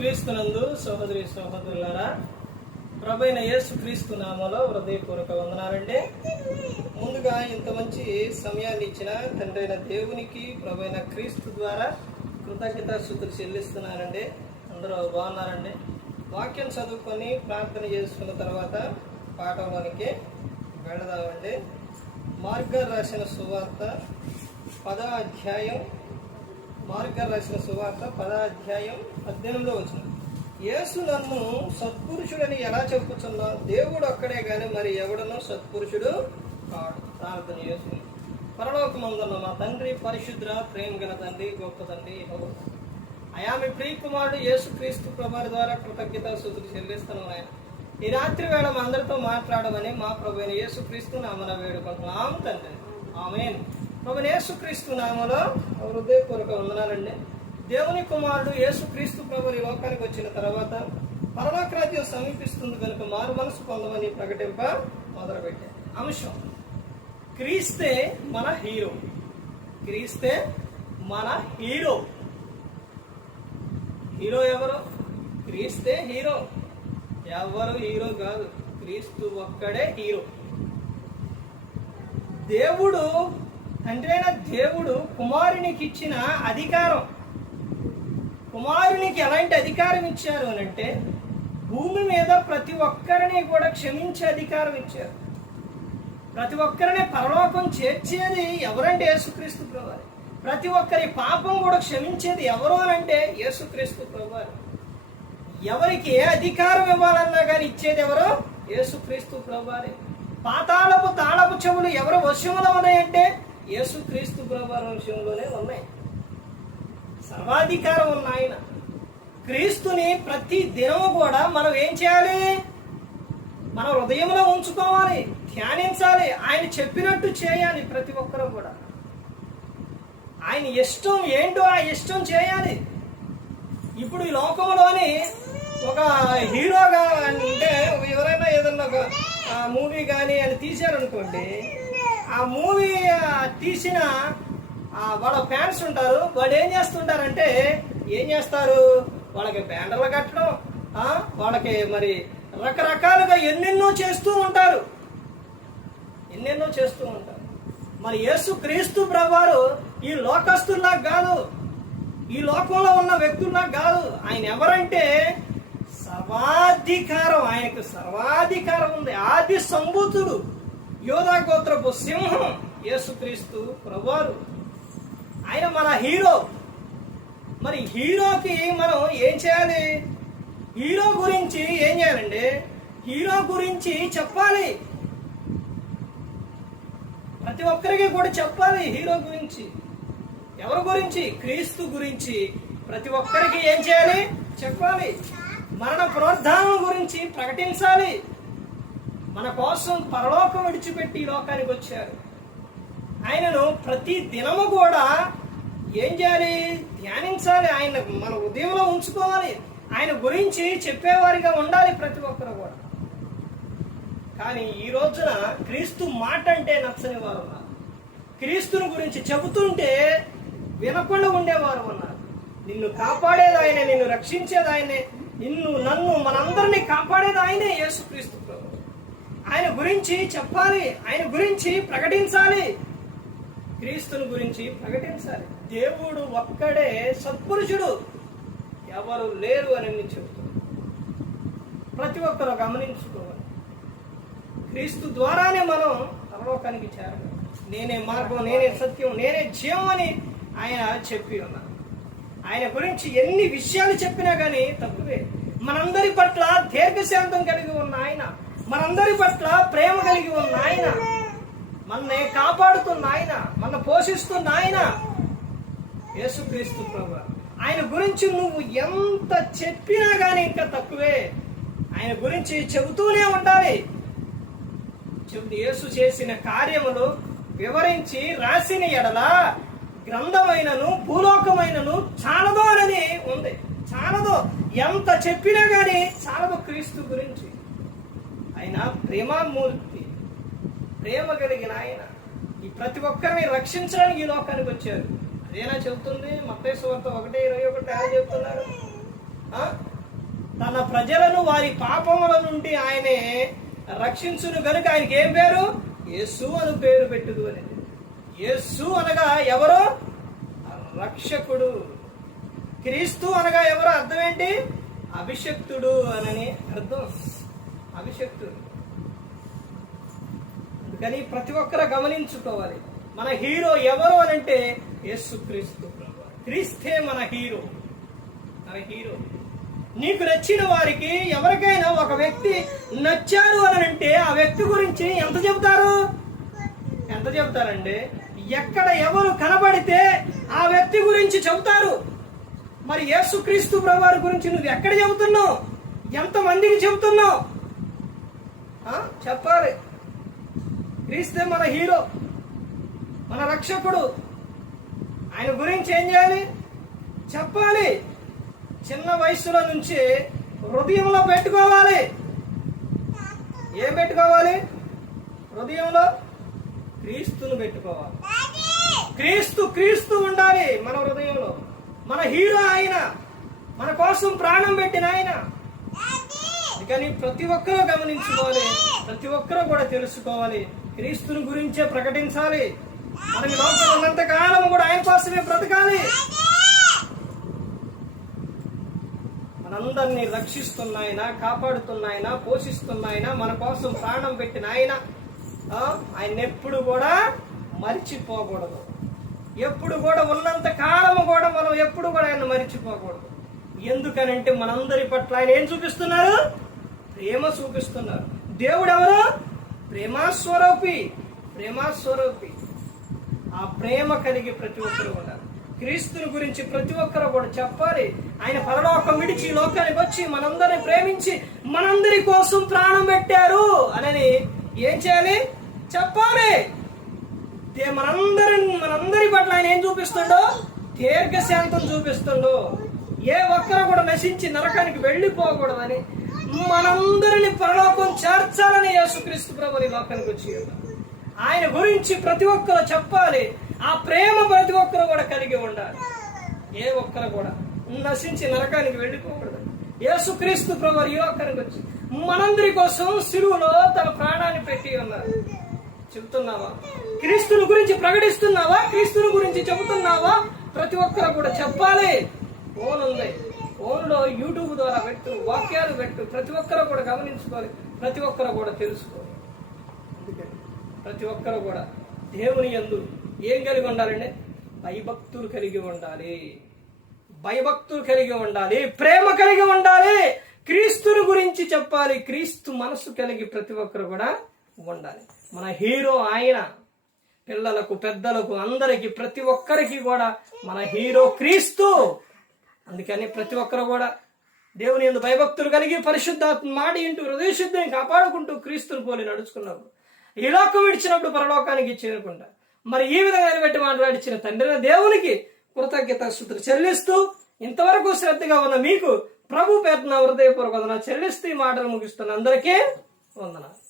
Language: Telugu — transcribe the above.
క్రీస్తునందు సహోదరి సహోదరులారా ప్రభైన యేసు క్రీస్తు నామలో హృదయపూర్వక వందనాలండి ముందుగా ఇంత మంచి సమయాన్ని ఇచ్చిన తండ్రైన దేవునికి ప్రభైన క్రీస్తు ద్వారా కృతజ్ఞత శుద్ధులు చెల్లిస్తున్నారండి అందరూ బాగున్నారండి. వాక్యం చదువుకొని ప్రార్థన చేసుకున్న తర్వాత పాఠంలోనికి వెళదామండి. మార్గ రాసిన సువార్త పదో అధ్యాయం మార్గ రాసిన సువార్త పదాధ్యాయం పద్దెనిమిదో వచ్చిన యేసు నన్ను సత్పురుషుడని ఎలా చెప్పుచున్నా? దేవుడు ఒక్కడే కానీ మరి ఎవడనో సత్పురుషుడు కాడు. ప్రార్థన యేసు పరలోకమందున్న మా తండ్రి పరిశుద్ర ప్రేమ గల తండ్రి గొప్ప తండ్రి యెహోవా. అయా మీ ప్రియ యేసు క్రీస్తు ప్రభారి ద్వారా కృతజ్ఞత స్థుతులు చెల్లిస్తాను ఆయన. ఈ రాత్రి వేళ మా అందరితో మాట్లాడమని మా ప్రభు అయిన యేసు క్రీస్తు నామన వేడుకుంటున్నాం తండ్రి. ఆమెను. మమ్మల్ని యేసుక్రీస్తు నామలో హృదయపూర్వక వందనాలండి. దేవుని కుమారుడు యేసుక్రీస్తు ప్రభు ఈ లోకానికి వచ్చిన తర్వాత పరలోకరాజ్యం సమీపిస్తుంది కనుక మారు మనసు పొందమని ప్రకటింప మొదలుపెట్టారు. అంశం క్రీస్తే మన హీరో. క్రీస్తే మన హీరో. హీరో ఎవరు? క్రీస్తే హీరో. ఎవరు హీరో కాదు క్రీస్తు ఒక్కడే హీరో. దేవుడు తండ్రి అయిన దేవుడు కుమారునికి ఇచ్చిన అధికారం. కుమారునికి ఎలాంటి అధికారం ఇచ్చారు అని అంటే భూమి మీద ప్రతి ఒక్కరిని కూడా క్షమించే అధికారం ఇచ్చారు. ప్రతి ఒక్కరిని పరలోకం చేర్చేది ఎవరంటే యేసుక్రీస్తు ప్రభువారు. ప్రతి ఒక్కరి పాపం కూడా క్షమించేది ఎవరు అని అంటే యేసుక్రీస్తు ప్రభువారు. ఎవరికి ఏ అధికారం ఇవ్వాలన్నా కానీ ఇచ్చేది ఎవరు? యేసుక్రీస్తు ప్రభువారే. పాతాళపు తాళపు చెవులు ఎవరు వశంలో ఉన్నాయంటే యేసుక్రీస్తు ప్రభువారి విషయంలోనే ఉన్నాయి. సర్వాధికారం ఉన్న ఆయన. క్రీస్తుని ప్రతి దినము కూడా మనం ఏం చేయాలి? మన హృదయంలో ఉంచుకోవాలి ధ్యానించాలి. ఆయన చెప్పినట్టు చేయాలి ప్రతి ఒక్కరూ కూడా. ఆయన ఇష్టం ఏంటో ఆ ఇష్టం చేయాలి. ఇప్పుడు ఈ లోకంలోని ఒక హీరోగా అంటే ఎవరైనా ఏదన్నా ఒక మూవీ కానీ అని తీశారనుకోండి ఆ మూవీ తీసిన వాళ్ళ ఫ్యాన్స్ ఉంటారు. వాళ్ళు ఏం చేస్తుంటారంటే ఏం చేస్తారు? వాళ్ళకి బ్యానర్లు కట్టడం వాళ్ళకి మరి రకరకాలుగా ఎన్నెన్నో చేస్తూ ఉంటారు. ఎన్నెన్నో చేస్తూ ఉంటారు. మరి యేసు క్రీస్తు ప్రభువారు ఈ లోకస్తుల్లా కాదు. ఈ లోకంలో ఉన్న వ్యక్తుల్లా కాదు. ఆయన ఎవరంటే సర్వాధికారం ఆయనకు సర్వాధికారం ఉంది. ఆది సంభూతుడు యోధా గోత్రపు సింహం యేసుక్రీస్తు ప్రభువారు. ఆయన మన హీరో. మరి హీరోకి మనం ఏం చేయాలి? హీరో గురించి ఏం చేయాలండి హీరో గురించి చెప్పాలి. ప్రతి ఒక్కరికి కూడా చెప్పాలి హీరో గురించి. ఎవరి గురించి? క్రీస్తు గురించి. ప్రతి ఒక్కరికి ఏం చేయాలి? చెప్పాలి. మరణ పునరుద్ధానం గురించి ప్రకటించాలి. మన కోసం పరలోకం విడిచిపెట్టి లోకానికి వచ్చారు. ఆయనను ప్రతి దినము కూడా ఏం చేయాలి? ధ్యానించాలి. ఆయన మన ఉదయంలో ఉంచుకోవాలి. ఆయన గురించి చెప్పేవారిగా ఉండాలి ప్రతి ఒక్కరు కూడా. కానీ ఈ రోజున క్రీస్తు మాట అంటే నచ్చని వారు ఉన్నారు. క్రీస్తుని గురించి చెబుతుంటే వినకుండా ఉండేవారు ఉన్నారు. నిన్ను కాపాడేది ఆయనే నిన్ను రక్షించేది ఆయనే నిన్ను నన్ను మనందరినీ కాపాడేది ఆయనే యేసుక్రీస్తు ప్రభు. ఆయన గురించి చెప్పాలి ఆయన గురించి ప్రకటించాలి. క్రీస్తుని గురించి ప్రకటించాలి. దేవుడు ఒక్కడే సత్పురుషుడు. ఎవరు లేరు అని నేను చెబుతున్నాను ప్రతి ఒక్కరు గమనించుకోవాలి. క్రీస్తు ద్వారానే మనం పరలోకానికి చేరగలం. నేనే మార్గం నేనే సత్యం నేనే జీవం అని ఆయన చెప్పి ఉన్నారు. ఆయన గురించి ఎన్ని విషయాలు చెప్పినా కానీ తక్కువే మనందరి పట్ల దీర్ఘశాంతం కలిగి ఉన్న ఆయన మనందరి పట్ల ప్రేమ కలిగి ఉన్న ఆయన. మనల్ని కాపాడుతున్న ఆయన. మన పోషిస్తున్న ఆయన. యేసుక్రీస్తు ప్రభు. ఆయన గురించి నువ్వు ఎంత చెప్పినా కానీ ఇంకా తక్కువే. ఆయన గురించి చెబుతూనే ఉండాలి. చెబుతూ యేసు చేసిన కార్యములు వివరించి రాసిన ఎడల గ్రంథమైనను భూలోకమైనను చాలదో అనేది ఉంది. చాలదో. ఎంత చెప్పినా కానీ చాలదు క్రీస్తు గురించి. ఆయన ప్రేమామూర్తి. ప్రేమ కలిగిన ఆయన. ఈ ప్రతి ఒక్కరిని రక్షించడానికి ఈ లోకానికి వచ్చారు. అదేనా చెబుతుంది మత్తయి సువార్త ఒకటి ఇరవై ఒకటి ఆయన చెప్తున్నాడు ప్రజలను వారి పాపముల నుండి ఆయనే రక్షించును కనుక ఆయనకి ఏం పేరు? యేసు అని పేరు పెట్టుదు అని యేసు అనగా ఎవరు? రక్షకుడు. క్రీస్తు అనగా ఎవరు? అర్థం ఏంటి? అభిషక్తుడు అనని అర్థం. అభిషక్తుడు. అందుకని ప్రతి ఒక్కరు గమనించుకోవాలి. మన హీరో ఎవరు అని అంటే యేసు క్రీస్తు క్రీస్తే మన హీరో. మన హీరో. నీకు నచ్చిన వారికి ఎవరికైనా ఒక వ్యక్తి నచ్చారు అని అంటే ఆ వ్యక్తి గురించి ఎంత చెబుతారు? ఎంత చెబుతారండి? ఎక్కడ ఎవరు కనబడితే ఆ వ్యక్తి గురించి చెబుతారు. మరి యేసుక్రీస్తు ప్రభువారి గురించి నువ్వు ఎక్కడ చెబుతున్నావు? ఎంతమందికి చెబుతున్నావు? చెప్పాలి. క్రీస్తే మన హీరో మన రక్షకుడు. ఆయన గురించి ఏం చేయాలి? చెప్పాలి. చిన్న వయసులో నుంచి హృదయంలో పెట్టుకోవాలి. ఏం పెట్టుకోవాలి? హృదయంలో క్రీస్తును పెట్టుకోవాలి. క్రీస్తు క్రీస్తు ఉండాలి మన హృదయంలో. మన హీరో ఆయన మన కోసం ప్రాణం పెట్టిన ఆయన. కానీ ప్రతి ఒక్కరూ గమనించుకోవాలి. ప్రతి ఒక్కరూ కూడా తెలుసుకోవాలి. క్రీస్తుని గురించే ప్రకటించాలి. మనం లోపల ఉన్నంత కాలం కూడా ఆయన కోసమే బ్రతకాలి. మనందరినీ రక్షిస్తున్నాయన కాపాడుతున్నాయన పోషిస్తున్నాయన మన కోసం ప్రాణం పెట్టిన ఆయన. ఆయన ఎప్పుడు కూడా మరిచిపోకూడదు. ఎప్పుడు కూడా ఉన్నంత కాలము కూడా మనం ఎప్పుడు కూడా ఆయన మరిచిపోకూడదు. ఎందుకనంటే మనందరి పట్ల ఆయన ఏం చూపిస్తున్నారు? ప్రేమ చూపిస్తున్నారు దేవుడు ఎవరు ప్రేమాస్వరూపి. ప్రేమాస్వరూపి. ఆ ప్రేమ కలిగి ప్రతి ఒక్కరు కూడా క్రీస్తుని గురించి ప్రతి ఒక్కరు కూడా చెప్పాలి. ఆయన పరలోకం విడిచి లోకానికి వచ్చి మనందరిని ప్రేమించి మనందరి కోసం ప్రాణం పెట్టారు అని ఏం చేయాలి? చెప్పాలి. దే- మనందరి మనందరి పట్ల ఆయన ఏం చూపిస్తుండో? దీర్ఘశాంతం చూపిస్తుండో. ఏ ఒక్కరు కూడా నశించి నరకానికి వెళ్ళిపోకూడదని మనందరిని పరలోకం చేర్చాలని యేసుక్రీస్తు ప్రభు లోకానికి వచ్చి ఆయన గురించి ప్రతి ఒక్కరు చెప్పాలి. ఆ ప్రేమ ప్రతి ఒక్కరు కూడా కలిగి ఉండాలి. ఏ ఒక్కరు కూడా. నశించి నరకానికి వెళ్ళిపోకూడదు. యేసుక్రీస్తు ప్రభు ఈ లోకానికి వచ్చి మనందరి కోసం సిరువులో తన ప్రాణాన్ని పెట్టి ఉన్నారు. చెబుతున్నావా? క్రీస్తుని గురించి ప్రకటిస్తున్నావా? క్రీస్తుని గురించి చెబుతున్నావా? ప్రతి ఒక్కరు కూడా చెప్పాలి. ఓనుంది ఫోన్లో యూట్యూబ్ ద్వారా పెట్టు వాక్యాలు పెట్టు. ప్రతి ఒక్కరు కూడా గమనించుకోవాలి. ప్రతి ఒక్కరు కూడా తెలుసుకోవాలి. అందుకని ప్రతి ఒక్కరు కూడా దేవుని ఎందు ఏం కలిగి ఉండాలండి? భయభక్తులు కలిగి ఉండాలి. భయభక్తులు కలిగి ఉండాలి. ప్రేమ కలిగి ఉండాలి. క్రీస్తుని గురించి చెప్పాలి. క్రీస్తు మనసు కలిగి ప్రతి ఒక్కరు కూడా ఉండాలి. మన హీరో ఆయన పిల్లలకు పెద్దలకు అందరికి ప్రతి ఒక్కరికి కూడా మన హీరో క్రీస్తు. అందుకని ప్రతి ఒక్కరు కూడా దేవుని ఎందు భయభక్తులు కలిగి పరిశుద్ధాత్మ మాడి ఇంటూ హృదయ శుద్ధిని కాపాడుకుంటూ క్రీస్తులు పోలి నడుచుకున్నప్పుడు ఈ లోకం విడిచినప్పుడు పరలోకానికి చేరుకుంటా. మరి ఈ విధంగా నిలబెట్టి మాట్లాడిచిన తండ్రి దేవునికి కృతజ్ఞత స్థుతులు చెల్లిస్తూ ఇంతవరకు శ్రద్ధగా ఉన్న మీకు ప్రభు పేరున హృదయపూర్వక వందన చెల్లిస్తూ ఈ మాటలు ముగిస్తున్న అందరికీ వందనాలు.